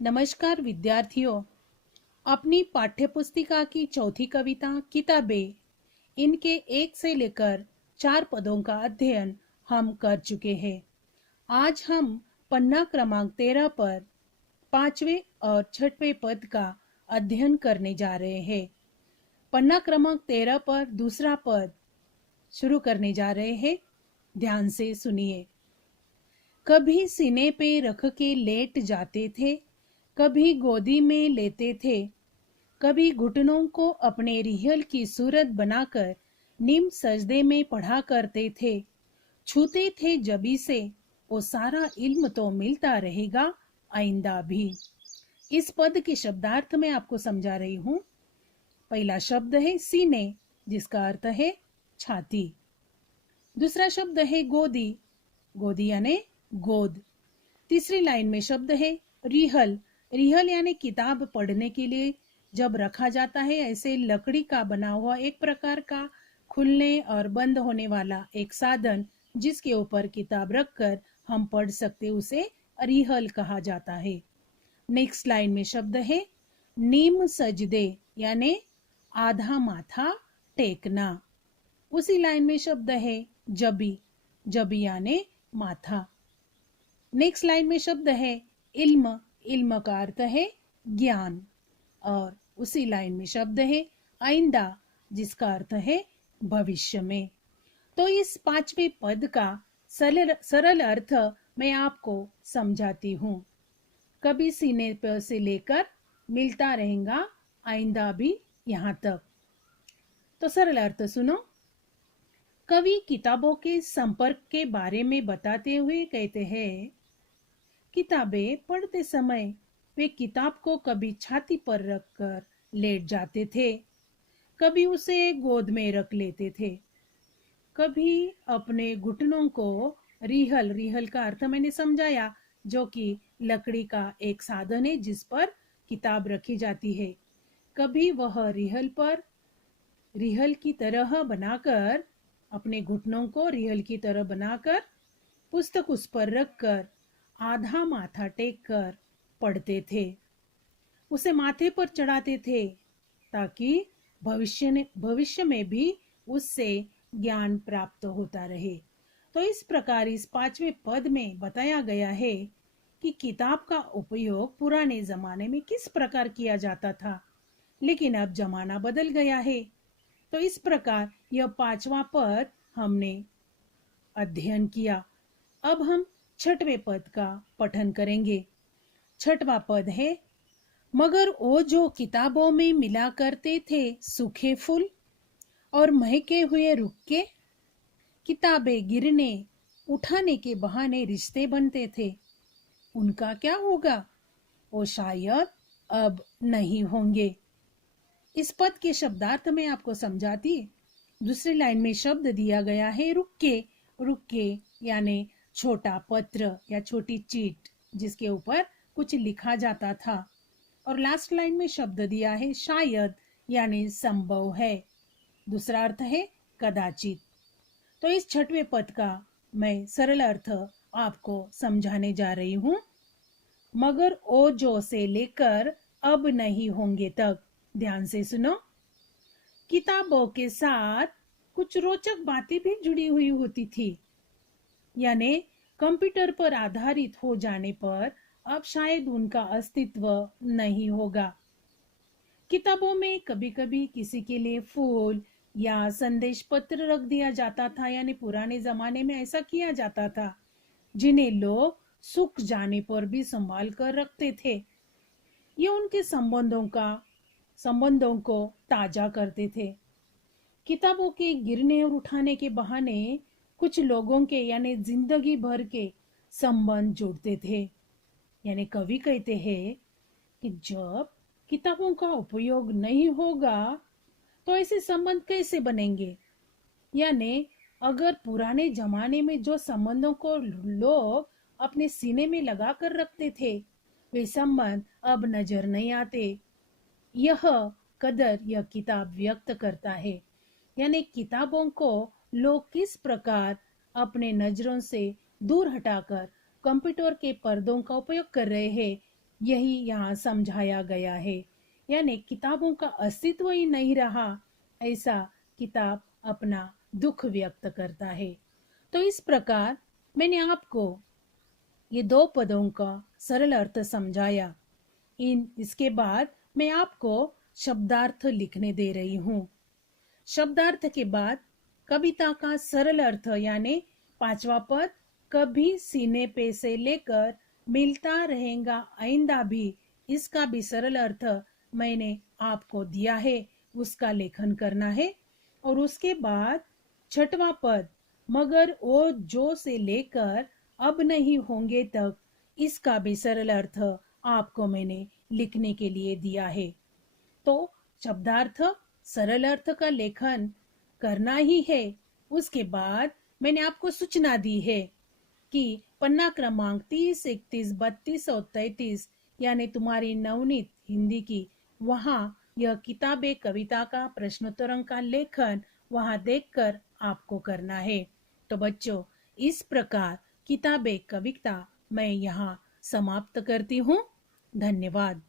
नमस्कार विद्यार्थियों। अपनी पाठ्यपुस्तिका की चौथी कविता किताबें, इनके 1 से लेकर 4 पदों का अध्ययन हम कर चुके हैं। आज हम पन्ना क्रमांक 13 पर 5वें और 6वें पद का अध्ययन करने जा रहे हैं। पन्ना क्रमांक 13 पर दूसरा पद शुरू करने जा रहे हैं। ध्यान से सुनिए। कभी सीने पे रख के लेट जाते थे, कभी गोदी में लेते थे, कभी घुटनों को अपने रिहल की सूरत बनाकर नीम सजदे में पढ़ा करते थे। छूते थे जबी से वो सारा इल्म तो मिलता रहेगा आइंदा भी। इस पद के शब्दार्थ में आपको समझा रही हूँ। पहला शब्द है सीने, जिसका अर्थ है छाती। दूसरा शब्द है गोदी, गोदी यानी गोद। तीसरी लाइन में शब्द है रिहल, रिहल यानी किताब पढ़ने के लिए जब रखा जाता है, ऐसे लकड़ी का बना हुआ एक प्रकार का खुलने और बंद होने वाला एक साधन, जिसके ऊपर किताब रखकर हम पढ़ सकते, उसे रिहल कहा जाता है। नेक्स्ट लाइन में शब्द है नीम सजदे यानी आधा माथा टेकना। उसी लाइन में शब्द है जबी, जबी यानी माथा। नेक्स्ट लाइन में शब्द है इल्म, इल्म का अर्थ है ज्ञान। और उसी लाइन में शब्द है आइंदा, जिसका अर्थ है भविष्य में। तो इस 5वें पद का सरल अर्थ मैं आपको समझाती हूँ। कभी सीने पर से लेकर मिलता रहेगा आइंदा भी यहाँ तक। तो सरल अर्थ सुनो। कवि किताबों के संपर्क के बारे में बताते हुए कहते हैं, किताबें पढ़ते समय वे किताब को कभी छाती पर रखकर लेट जाते थे, कभी उसे गोद में रख लेते थे, कभी अपने घुटनों को रिहल, रिहल का अर्थ मैंने समझाया, जो कि लकड़ी का एक साधन है जिस पर किताब रखी जाती है, कभी वह रिहल पर रिहल की तरह बनाकर, अपने घुटनों को रिहल की तरह बनाकर पुस्तक उस पर रखकर आधा माथा टेक कर पढ़ते थे, उसे माथे पर चढ़ाते थे ताकि भविष्य में भी उससे ज्ञान प्राप्त होता रहे। तो इस प्रकार इस 5वें पद में बताया गया है कि किताब का उपयोग पुराने जमाने में किस प्रकार किया जाता था, लेकिन अब जमाना बदल गया है। तो इस प्रकार यह 5वां पद हमने अध्ययन किया। अब हम 6वें पद का पठन करेंगे। 6वां पद है, मगर वो जो किताबों में मिला करते थे सूखे फूल और महके हुए रुख के, किताबें गिरने उठाने के बहाने रिश्ते बनते थे, उनका क्या होगा? वो शायद अब नहीं होंगे। इस पद के शब्दार्थ में आपको समझाती। दूसरी लाइन में शब्द दिया गया है रुख के, रुख के यानी छोटा पत्र या छोटी चीट जिसके ऊपर कुछ लिखा जाता था। और लास्ट लाइन में शब्द दिया है शायद यानी संभव है। दूसरा अर्थ है कदाचित। तो इस 6वें पद का मैं सरल अर्थ आपको समझाने जा रही हूँ। मगर ओ जो से लेकर अब नहीं होंगे तक। ध्यान से सुनो। किताबों के साथ कुछ रोचक बातें भी जुड़ी हुई होती थी, यानी कंप्यूटर पर आधारित हो जाने पर अब शायद उनका अस्तित्व नहीं होगा। किताबों में कभी कभी किसी के लिए फूल या संदेश पत्र रख दिया जाता था, यानी पुराने जमाने में ऐसा किया जाता था, जिन्हें लोग सूख जाने पर भी संभाल कर रखते थे। ये उनके संबंधों को ताजा करते थे। किताबों के गिरने और उठाने के बहाने कुछ लोगों के यानी जिंदगी भर के संबंध जुड़ते थे। यानी कवि कहते हैं कि जब किताबों का उपयोग नहीं होगा तो ऐसे संबंध कैसे बनेंगे। यानी अगर पुराने जमाने में जो संबंधों को लोग अपने सीने में लगा कर रखते थे, वे संबंध अब नजर नहीं आते। यह कदर यह किताब व्यक्त करता है। यानी किताबों को लोग किस प्रकार अपने नजरों से दूर हटाकर कंप्यूटर के पर्दों का उपयोग कर रहे हैं, यही यहाँ समझाया गया है। यानी किताबों का अस्तित्व ही नहीं रहा, ऐसा किताब अपना दुख व्यक्त करता है। तो इस प्रकार मैंने आपको ये दो पदों का सरल अर्थ समझाया। इसके बाद मैं आपको शब्दार्थ लिखने दे रही हूँ। शब्दार्थ के बाद कविता का सरल अर्थ यानी पांचवा पद, कभी सीने पे से लेकर मिलता रहेगा आइंदा भी, इसका भी सरल अर्थ मैंने आपको दिया है, उसका लेखन करना है। और उसके बाद छठवां पद, मगर वो जो से लेकर अब नहीं होंगे तक, इसका भी सरल अर्थ आपको मैंने लिखने के लिए दिया है। तो शब्दार्थ सरल अर्थ का लेखन करना ही है। उसके बाद मैंने आपको सूचना दी है कि पन्ना क्रमांक 30, 31, 32 और 33 यानी तुम्हारी नवनीत हिंदी की, वहाँ यह किताबे कविता का प्रश्नोत्तरों का लेखन वहाँ देखकर आपको करना है। तो बच्चों, इस प्रकार किताबे कविता मैं यहाँ समाप्त करती हूँ। धन्यवाद।